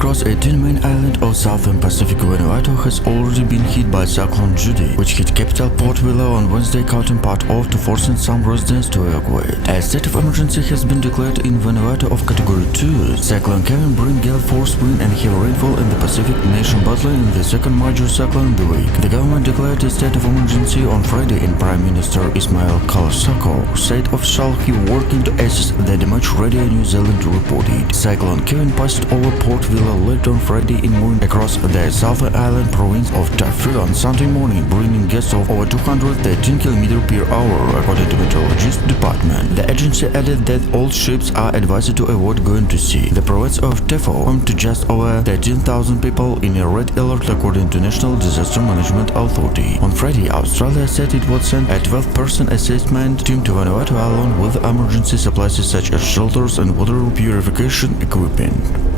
across 18 main island of southern Pacific, Vanuatu has already been hit by Cyclone Judy, which hit capital Port Vila on Wednesday, cutting part off to forcing some residents to evacuate. A state of emergency has been declared in Vanuatu of Category 2. Cyclone Kevin bring gale-force wind and heavy rainfall in the Pacific, nation battling in the second major cyclone of the week. The government declared a state of emergency on Friday, and Prime Minister Ishmael Kalsakov said officials are working to assess the damage. Radio New Zealand reported. Cyclone Kevin passed over Port Vila late on Friday in morning across the southern island province of Tafea on Sunday morning, bringing gusts of over 213 km per hour, according to meteorological department. The agency added that all ships are advised to avoid going to sea. The province of Tafea, home to just over 13,000 people in a red alert according to National Disaster Management Authority. On Friday, Australia said it would send a 12-person assessment team to Vanuatu along with emergency supplies such as shelters and water purification equipment.